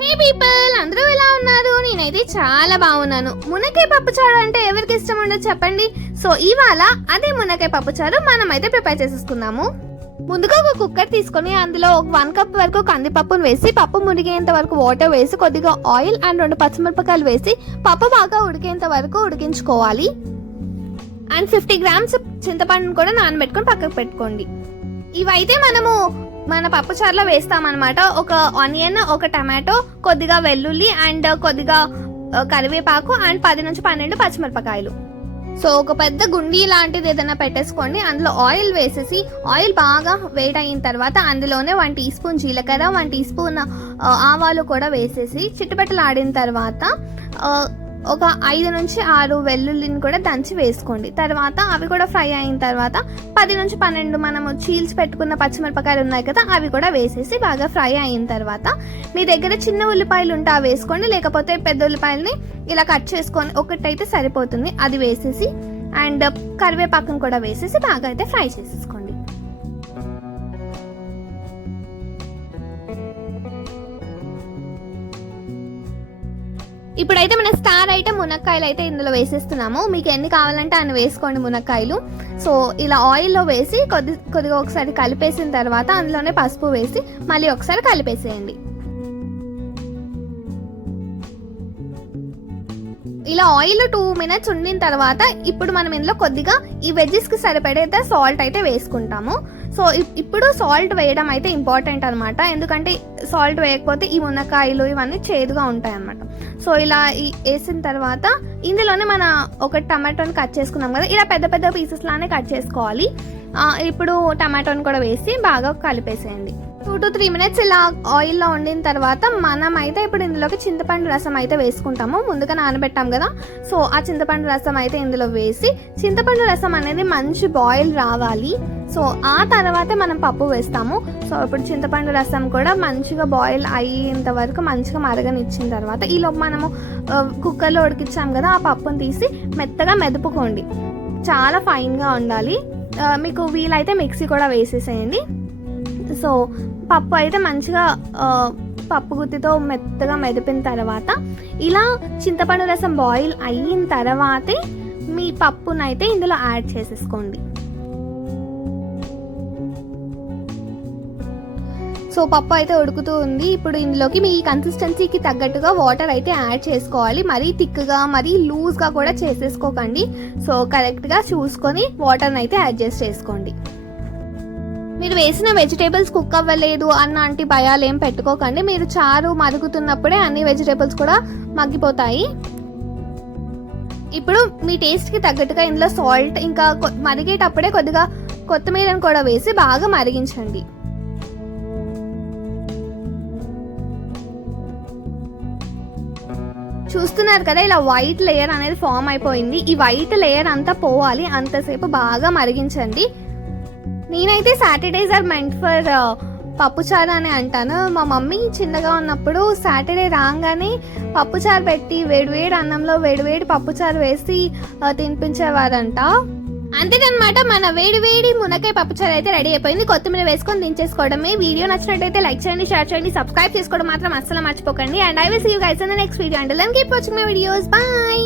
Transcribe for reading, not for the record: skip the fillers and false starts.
హే people, అందరూ ఎలా ఉన్నారు? నేనైతే చాలా బాగున్నాను. మునక్కాయ పప్పుచారు అంటే ఎవరికి ఇష్టం ఉండదు చెప్పండి. సో ఇవాళ అదే మునక్కాయ పప్పుచారు మనమైతే ప్రిపేర్ చేసేసుకుందాము. ముందుగా ఒక కుక్కర్ తీసుకొని అందులో ఒక 1 కప్ వరకు కందిపప్పును వేసి పప్పు మునిగేంత వరకు వాటర్ వేసి కొద్దిగా ఆయిల్ అండ్ 2 పచ్చిమిరపకాయలు వేసి పప్పు బాగా ఉడికేంత వరకు ఉడికించుకోవాలి. అండ్ 50 గ్రామ్స్ చింతపండును కూడా నానబెట్టుకొని పక్కకు పెట్టుకోండి. ఇవైతే మనము మన పప్పుచారులో వేస్తామన్నమాట. ఒక ఆనియన్, ఒక టమాటో, కొద్దిగా వెల్లుల్లి అండ్ కొద్దిగా కరివేపాకు అండ్ 10 నుంచి 12 పచ్చిమిరపకాయలు. సో ఒక పెద్ద గుండి లాంటిది ఏదైనా పెట్టేసుకోండి. అందులో ఆయిల్ వేసేసి ఆయిల్ బాగా వేడి అయిన తర్వాత అందులోనే 1 టీ స్పూన్ జీలకర్ర, 1 టీ స్పూన్ ఆవాలు కూడా వేసేసి చిట్టుపెట్టలాడిన తర్వాత ఒక 5 నుంచి 6 వెల్లుల్లిని కూడా దంచి వేసుకోండి. తర్వాత అవి కూడా ఫ్రై అయిన తర్వాత 10 నుంచి 12 మనము చీల్చి పెట్టుకున్న పచ్చిమిరపకాయలు ఉన్నాయి కదా, అవి కూడా వేసేసి బాగా ఫ్రై అయిన తర్వాత మీ దగ్గర చిన్న ఉల్లిపాయలు ఉంటే అవి వేసుకోండి, లేకపోతే పెద్ద ఉల్లిపాయలని ఇలా కట్ చేసుకొని ఒకటైతే సరిపోతుంది, అది వేసేసి అండ్ కరివేపాకును కూడా వేసేసి బాగా అయితే ఫ్రై చేసేసుకోండి. ఇప్పుడైతే మన స్టార్ ఐటమ్ మునక్కాయలు అయితే ఇందులో వేసేస్తున్నాము. మీకు ఎన్ని కావాలంటే అన్ని వేసుకోండి మునక్కాయలు. సో ఇలా ఆయిల్లో వేసి కొద్దిగా ఒకసారి కలిపేసిన తర్వాత అందులోనే పసుపు వేసి మళ్ళీ ఒకసారి కలిపేసేయండి. ఇలా ఆయిల్ 2 మినిట్స్ ఉండిన తర్వాత ఇప్పుడు మనం ఇందులో కొద్దిగా ఈ వెజ్జెస్ కి సరిపడేంత సాల్ట్ అయితే వేసుకుంటాము. సో ఇప్పుడు సాల్ట్ వేయడం అయితే ఇంపార్టెంట్ అనమాట, ఎందుకంటే సాల్ట్ వేయకపోతే ఈ మునక్కాయలు ఇవన్నీ చేదుగా ఉంటాయి అనమాట. సో ఇలా వేసిన తర్వాత ఇందులోనే మన ఒక టమాటోని కట్ చేసుకున్నాం కదా, ఇలా పెద్ద పెద్ద పీసెస్ లానే కట్ చేసుకోవాలి. ఇప్పుడు టమాటోని కూడా వేసి బాగా కలిపేసేయండి. 2 to 3 మినిట్స్ ఇలా ఆయిల్లో వండిన తర్వాత మనం అయితే ఇప్పుడు ఇందులోకి చింతపండు రసం అయితే వేసుకుంటాము. ముందుగా నానబెట్టాం కదా, సో ఆ చింతపండు రసం అయితే ఇందులో వేసి చింతపండు రసం అనేది మంచి బాయిల్ రావాలి. సో ఆ తర్వాతే మనం పప్పు వేస్తాము. సో ఇప్పుడు చింతపండు రసం కూడా మంచిగా బాయిల్ అయ్యేంత వరకు మంచిగా మరగనిచ్చిన తర్వాత ఈలోపు మనము కుక్కర్లో ఉడికించాం కదా, ఆ పప్పును తీసి మెత్తగా మెదుపుకోండి. చాలా ఫైన్గా ఉండాలి. మీకు వీలైతే మిక్సీ కూడా వేసేసేయండి. సో పప్పు అయితే మంచిగా పప్పు గుత్తితో మెత్తగా మెదిపిన తర్వాత ఇలా చింతపండు రసం బాయిల్ అయిన తర్వాతే మీ పప్పునైతే ఇందులో యాడ్ చేసేసుకోండి. సో పప్పు అయితే ఉడుకుతూ ఉంది. ఇప్పుడు ఇందులోకి మీ కన్సిస్టెన్సీకి తగ్గట్టుగా వాటర్ అయితే యాడ్ చేసుకోవాలి. మరీ థిక్గా మరీ లూజ్గా కూడా చేసేసుకోకండి. సో కరెక్ట్గా చూసుకొని వాటర్ని అయితే అడ్జస్ట్ చేసుకోండి. మీరు వేసిన వెజిటేబుల్స్ కుక్ అవ్వలేదు అన్నలాంటి భయాలు ఏం పెట్టుకోకండి. మీరు చారు మరుగుతున్నప్పుడే అన్ని వెజిటేబుల్స్ కూడా మగ్గిపోతాయి. ఇప్పుడు మీ టేస్ట్కి తగ్గట్టుగా ఇందులో సాల్ట్, ఇంకా మరిగేటప్పుడే కొద్దిగా కొత్తిమీరను కూడా వేసి బాగా మరిగించండి. చూస్తున్నారు కదా, ఇలా వైట్ లేయర్ అనేది ఫామ్ అయిపోయింది. ఈ వైట్ లేయర్ అంతా పోవాలి, అంతసేపు బాగా మరిగించండి. నేనైతే సాటర్డేస్ ఆర్ మెంట్ ఫర్ పప్పుచారు అని అంటాను. మా మమ్మీ చిన్నగా ఉన్నప్పుడు సాటర్డే రాగానే పప్పుచారు పెట్టి వేడివేడి అన్నంలో వేడివేడి పప్పుచారు వేసి తినిపించేవారంట. అంతేనమాట, మన వేడివేడి మునక్కాయ పప్పుచారు అయితే రెడీ అయిపోయింది. కొత్తిమీర వేసుకొని దించేసుకోవడమే. వీడియో నచ్చినట్టయితే లైక్ చేయండి, షేర్ చేయండి, సబ్స్క్రైబ్ చేసుకోవడం మాత్రం అస్సలు మర్చిపోకండి. And I will see you guys in the next video. Until then keep watching my videos. By.